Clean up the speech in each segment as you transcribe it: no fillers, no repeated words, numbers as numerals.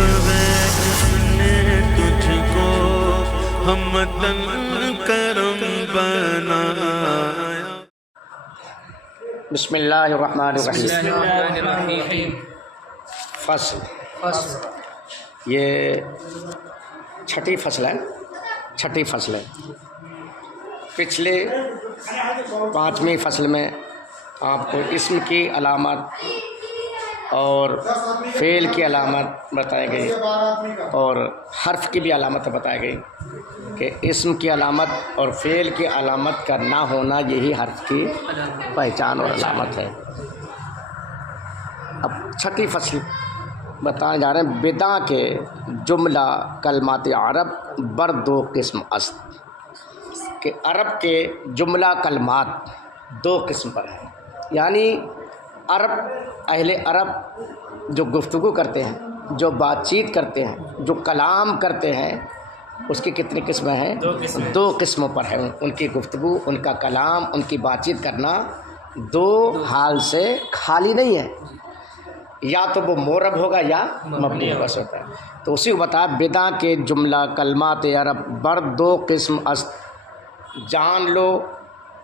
ہے اس نے تجھ کو ہمدن کرم بنایا۔ بسم اللہ الرحمن الرحیم۔ فصل، یہ چھٹی فصل ہے، چھٹی فصل ہے۔ پچھلے پانچویں فصل میں آپ کو اسم کی علامت اور فعل کی علامت بتائی گئی اور حرف کی بھی علامت بتائی گئی کہ اسم کی علامت اور فعل کی علامت کا نہ ہونا یہی حرف کی پہچان اور علامت ہے۔ اب چھٹی فصل بتانے جا رہے ہیں۔ بدا کے جملہ کلمات عرب بر دو قسم است، کہ عرب کے جملہ کلمات دو قسم پر ہیں، یعنی عرب، اہل عرب جو گفتگو کرتے ہیں، جو بات چیت کرتے ہیں، جو کلام کرتے ہیں، اس کی کتنی قسمیں ہیں؟ دو قسموں پر ہیں۔ ان کی گفتگو، ان کا کلام، ان کی بات چیت کرنا دو حال سے خالی نہیں ہے، یا تو وہ مورب ہوگا یا مبنی بس ہوتا ہے۔ تو اسی کو بتا، بدا کے جملہ کلمات عرب بر دو قسم است، جان لو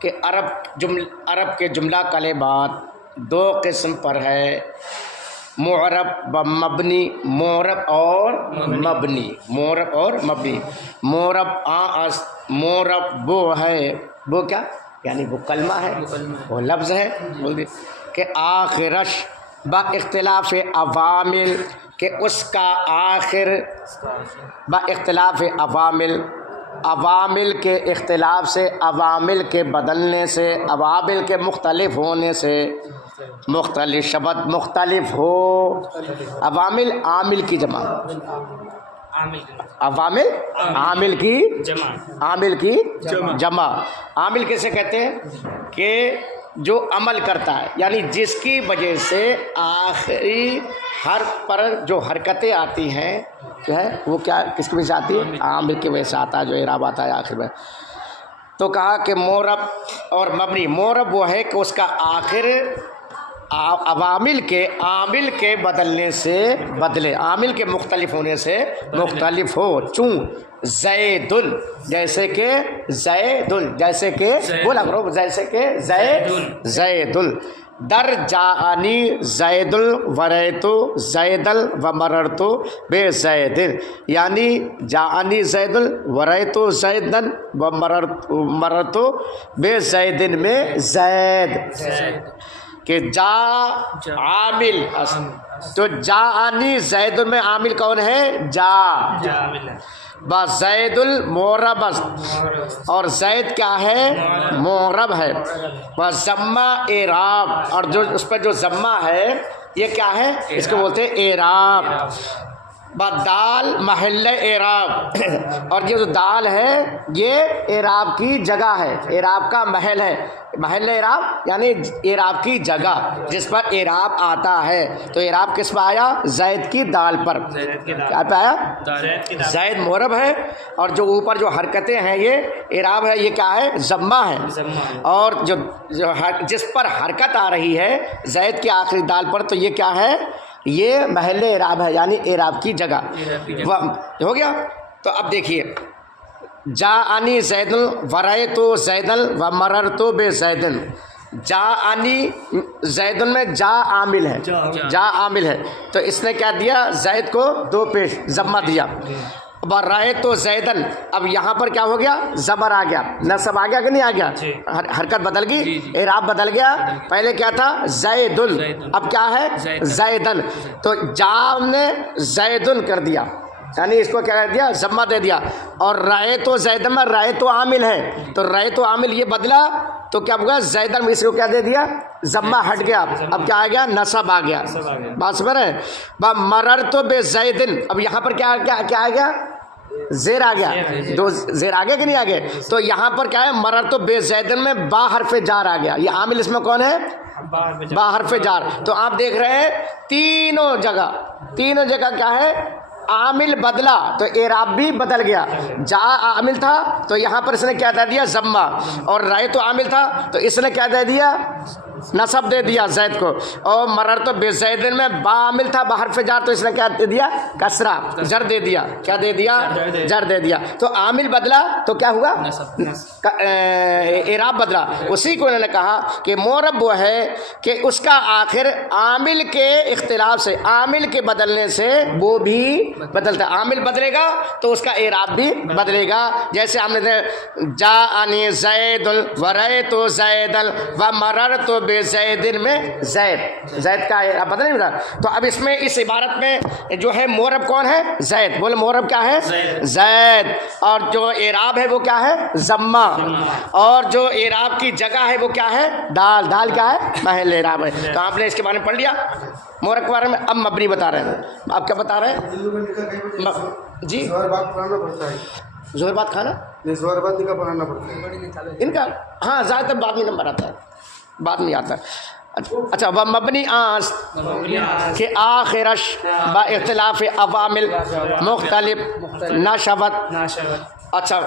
کہ عرب کے جملہ کلمات دو قسم پر ہے، معرب و مبنی، معرب اور مبنی، معرب اور مبنی۔ معرب است، معرب وہ ہے، وہ کیا یعنی وہ کلمہ ہے، وہ لفظ ہے، بول دی کہ آخرش با اختلاف عوامل، کہ اس کا آخر با اختلاف عوامل، عوامل کے اختلاف سے، عوامل کے بدلنے سے، عوامل کے مختلف ہونے سے، مختلف شبد مختلف ہو، عوامل عامل کی جمع، عوامل عامل کی جمع۔ عامل کیسے کہتے ہیں؟ کہ جو عمل کرتا ہے، یعنی جس کی وجہ سے آخری حرف پر جو حرکتیں آتی ہیں جو ہے وہ کیا، کس کی وجہ سے آتی ہے؟ عامل کی وجہ سے آتا ہے، جو اعراب آتا ہے آخر میں۔ تو کہا کہ معرب اور مبنی، معرب وہ ہے کہ اس کا آخر عوامل کے بدلنے سے بدلے، عامل کے مختلف ہونے سے مختلف ہو، چون زیدن، جیسے کہ زیدن، جیسے کہ بولا کرو، جیسے کہ زیدن، در جاءنی زید ورأیت زید ومررت بزید، یعنی جاءنی زید ورأیت زید ومررت بزید میں زید، کہ جا عامل، تو جاءنی زید میں عامل کون ہے؟ جا، با زید المعرب، اور زید کیا ہے؟ معرب ہے۔ با ضمہ اعراب، اور جو اس پر جو ضمہ ہے یہ کیا ہے؟ اس کو بولتے ہیں اعراب۔ با دال محل اعراب، اور یہ جو دال ہے یہ اعراب کی جگہ ہے، اعراب کا محل ہے، محل اعراب یعنی اعراب کی جگہ جس پر اعراب آتا ہے۔ تو اعراب کس پر آیا؟ زید کی دال پر، کیا پہ آیا؟ زید معرب ہے، اور جو اوپر جو حرکتیں ہیں یہ اعراب ہے، یہ کیا ہے؟ ضمہ ہے، اور جو جس پر حرکت آ رہی ہے زید کی آخری دال پر، تو یہ کیا ہے؟ یہ محل اعراب ہے، یعنی اعراب کی جگہ ہو گیا۔ تو اب دیکھیے، جاءنی زید ورأیت زید ومررت بزید، جاءنی زید میں جا عامل ہے، جا عامل ہے، تو اس نے کیا دیا؟ زید کو دو پیش ضمہ دیا۔ ورأیت زیدن، اب یہاں پر کیا ہو گیا؟ زبر آ گیا، نصب آ گیا کہ نہیں آ گیا؟ حرکت بدل گئی، اعراب بدل گیا۔ پہلے کیا تھا؟ زیدن، اب کیا ہے؟ زیدن، تو جام نے زیدن کر دیا، یعنی اس کو کیا کر دیا؟ ضمہ دے دیا۔ اور رأیت زیدن میں رأیت عامل ہے، تو رأیت عامل یہ بدلا، تو کیا ہوگا؟ زیدن میں اس کو کیا دے دیا؟ ضمہ ہٹ گیا، اب کیا آ گیا؟ نصب آ گیا۔ بات سمجھ رہے ہیں؟ مررت بزیدن، اب یہاں پر کیا آ گیا؟ زیر آ گیا، دو زیر آگے کہ نہیں آگے؟ تو یہاں پر کیا ہے؟ مررت بزیدن میں با حرف جار آ گیا، یہ عامل اس میں کون ہے؟ با حرف جار۔ تو آپ دیکھ رہے ہیں تینوں جگہ کیا ہے؟ عامل بدلا تو اعراب بھی بدل گیا۔ جا عامل تھا تو یہاں پر اس نے کیا دے دیا؟ ضمہ، اور رائے تو عامل تھا تو اس نے کیا دے دیا؟ नसब दे दिया जैद को, और मरर तो बेज़ैदिन में बा आमिल था बहरफ जार, तो इसने क्या दे दिया, कसरा, जर दे दिया, क्या दे दिया, जर दे दिया। तो आमिल बदला तो क्या हुआ, इराब बदला। उसी को उन्होंने कहा कि मोरब वो है कि उसका आखिर आमिल के इख्तिलाफ से, आमिल के बदलने से वो भी बदलता, आमिल बदलेगा तो उसका इराब भी बदलेगा। जैसे हमने जाअनी ज़ैदुल व रअयतु ज़ैदन व मररतु बिज़ैदिन में ज़ैद, ज़ैद का इराब बदल नहीं रहा। तो अब इसमें इस इबारत में जो है मोरब कौन है, ज़ैद। बोले मोरब क्या है, ज़ैद, और जो इराब है वो क्या है, ज़म्मा, और जो इराब की जगह है वो क्या है, दाल, दाल क्या है, महल इराब है। तो आपने इसके बारे में पढ़ लिया मोरब के बारे में। अब मबनी बता रहे हैं, आप क्या बता रहे हैं जी, जोहर बात खाना पढ़ाना पड़ता है इनका, हाँ ज़्यादातर बाद में नंबर आता है, बाद में आता है। अच्छा, वह मबनी आस के आखिरश ब इख्तिलाफ अवामिल मुख्तलिफ नशवत। अच्छा,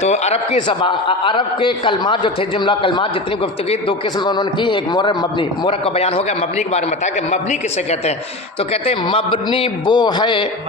तो अरब की ज़बान, अरब के कलमात जो थे, जुमला कलमात जितनी गुफ्तगी दो किस्म उन्होंने की। एक मोरब मबनी, मोरब का बयान हो गया। मबनी के बारे में बताया कि मबनी किसे कहते हैं, तो कहते हैं मबनी वो है,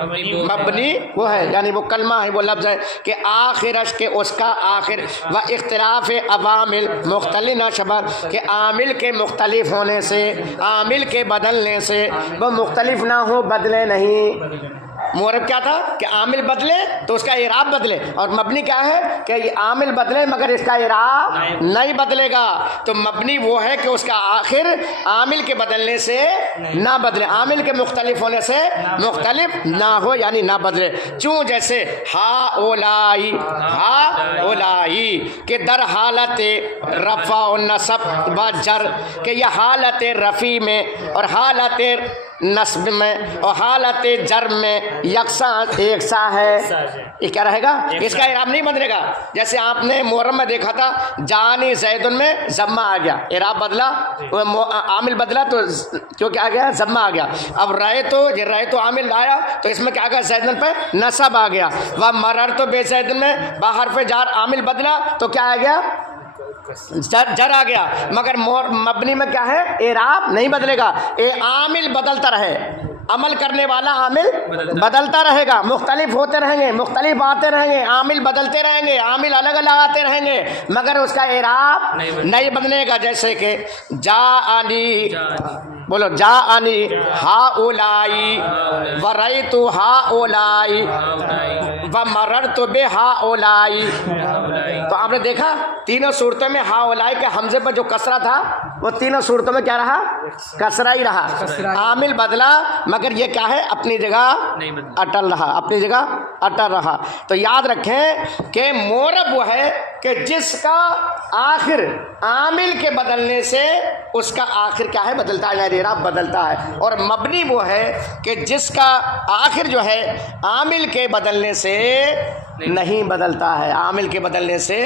मबनी वो है यानी वो कलमा है, वो लफ्ज़ है कि आखिरश के उसका आखिर व इख्तिलाफ अवामिल मुख्तलिफ नशबत, कि आमिल के मुख्तलिफ होने से, आमिल के बदलने से वो मुख्तलिफ ना हो, बदले नहीं। मोरब क्या था कि आमिल बदले तो उसका इराब बदले, और मबनी क्या है कि आमिल बदले मगर इसका इराब नहीं बदलेगा। तो मबनी वो है कि उसका आखिर आमिल के बदलने से ना बदले, आमिल के मुख्तलिफ होने से मुख्तलिफ ना हो यानी ना बदले। चूँ जैसे हा ओलाई, हा ओलाई के दर हालत रफ़ा और नसब व जर, के यह हालत रफ़ी में और हालत नस्ब में और हालत जर में यकसा एक सा है। ये क्या रहेगा, इसका इराब नहीं बदलेगा। जैसे आपने मोहर्रम में देखा था, जानी ज़ैदुन में ज़म्मा आ गया, इराब बदला, आमिल बदला तो क्यों क्या आ गया, ज़म्मा आ गया। अब राय तो आमिल आया तो इसमें क्या आ गया, ज़ैदुन पे नसब आ गया। वह मरर तो बेज़ैदुन में बाहर पे जार आमिल बदला तो क्या आ गया, जर आ गया। मगर मबनी में क्या है, इराब नहीं बदलेगा, ए आमिल बदलता रहे, अमल करने वाला आमिल बदलता रहेगा, मुख्तलिफ होते रहेंगे, मुख्तलिफ आते रहेंगे, आमिल बदलते रहेंगे, आमिल अलग अलग आते रहेंगे, मगर उसका इराब नहीं बदलेगा। जैसे कि जा आनी, बोलो जा आनी हा ओलाई व रई तो हा ओलाई व मरर तो बे हा ओलाई। तो आपने देखा तीनों सूरतों में हा ओलाई के हमजे पर जो कसरा था वो तीनों सूरतों में क्या रहा, कसरा ही रहा। आमिल बदला मगर ये क्या है, अपनी जगह अटल रहा, अपनी जगह अटल रहा। तो याद रखें कि मोरब वो है कि जिसका आखिर आमिल के बदलने से उसका आखिर क्या है, बदलता है, इराब बदलता है। और मबनी वो है कि जिसका आखिर जो है आमिल के बदलने से नहीं बदलता है, आमिल के बदलने से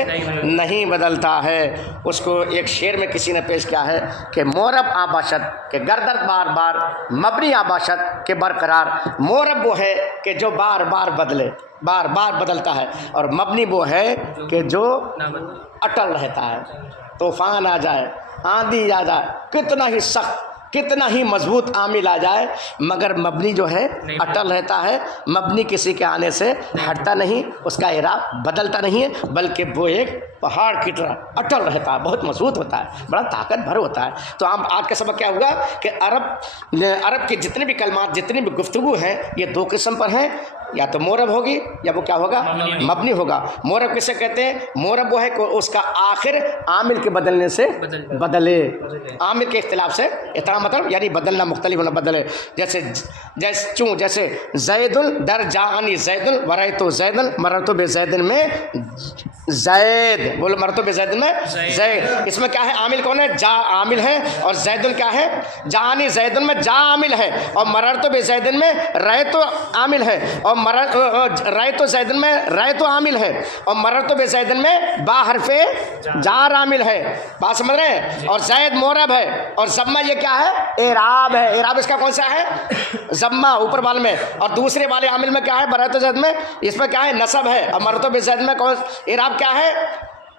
नहीं बदलता है। उसको एक शेर में किसी ने पेश किया है कि मोरब आबाशत के गर्दर बार बार, मबनी आबाशत के बरकरार। मोरब वो है कि जो बार बार बदले, बार बार बदलता है, और मबनी वो है कि जो अटल रहता है। तूफान आ जाए, आंधी आ जाए, कितना ही सख्त, कितना ही मजबूत आमिल आ जाए, मगर मबनी जो है अटल रहता है। मबनी किसी के आने से हटता नहीं, उसका इराब बदलता नहीं है, बल्कि वो एक पहाड़ की तरह अटल रहता है, बहुत मजबूत होता है, बड़ा ताकत भर होता है। तो हम आज का सबक क्या हुआ कि अरब के जितने भी कलमात, जितनी भी गुफ्तगू हैं, ये दो किस्म पर हैं, या तो मोरब होगी या वो क्या होगा, मबनी होगा। मोरब किसे कहते हैं, मोरब वो है कि उसका आखिर आमिल के बदलने से बदले, आमिल के इख्तिलाफ से, इतना मतलब यानी बदलना, मुख्तलिफ होना, बदले। जैसे ज़ैदुल दर जानी ज़ैदुल वरय तो ज़ैदुल मरतो बे ज़ैदिन में ज़ैद, बोलो मरतो बे ज़ैदिन में ज़ैद। इसमें क्या है, आमिल कौन है, जा आमिल है, और ज़ैदुल क्या है, जानी ज़ैदुल में जा आमिल है, और मरतो बे ज़ैदिन में रय तो आमिल है, और रय तो ज़ैदिन में रय तो आमिल है, और मरर तो बेज़ैदिन में बा हरफे जार आमिल है। बात समझ रहे हैं। और ज़ैद मोरब है, और ज़म्मा ये क्या है, एराब है। एराब इसका कौन सा है, ज़म्मा ऊपर वाले में, और दूसरे वाले आमिल में क्या है, बरर तो ज़ैद में इसमें क्या है, नसब है, और मरर तो बेज़ैद में कौन, एराब क्या है,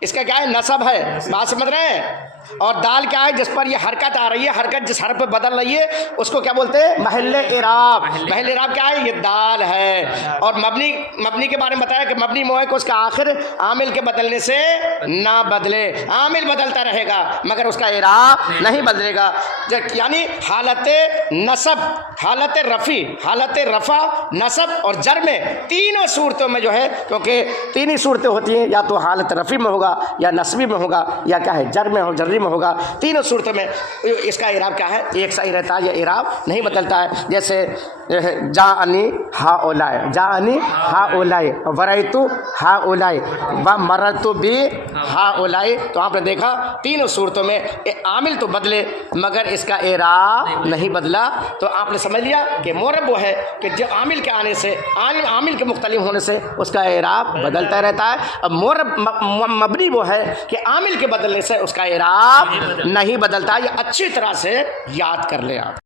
اس کا کیا ہے؟ نصب ہے، بات سمجھ رہے ہیں؟ اور دال کیا ہے؟ جس پر یہ حرکت آ رہی ہے، حرکت جس حرف پہ بدل رہی ہے اس کو کیا بولتے ہیں؟ محل اعراب۔ محل اعراب کیا ہے؟ یہ دال ہے۔ اور مبنی کے بارے میں بتایا کہ مبنی وہ ہے کہ اس کا آخر عامل کے بدلنے سے نہ بدلے، عامل بدلتا رہے گا مگر اس کا اعراب نہیں بدلے گا، یعنی حالت نصب، حالت رفع، نصب اور جر میں تینوں صورتوں میں جو ہے، کیونکہ تین ہی صورتیں ہوتی ہیں، یا تو حالت رفع میں ہوگا، یا نصبی میں ہوگا، یا کیا ہے جر میں ہو، جری میں ہوگا، تینوں صورتوں میں اس کا اعراب کیا ہے؟ ایک صحیح رہتا ہے، یہ اعراب نہیں بدلتا ہے۔ جیسے جاءنی ہؤلاء، جاءنی ہؤلاء، ورأیت ہؤلاء، ومررت بہؤلاء، تو آپ نے دیکھا تینوں صورتوں میں عامل تو بدلے مگر اس کا اعراب نہیں بدلا، تو آپ نے سمجھ لیا کہ مورب وہ ہے کہ جو عامل کے آنے سے، عامل کے مختلف ہونے سے اس کا اعراب بدلتا رہتا ہے۔ اب مورب مبنی وہ ہے کہ عامل کے بدلنے سے اس کا اعراب نہیں بدلتا، یہ اچھی طرح سے یاد کر لیں آپ۔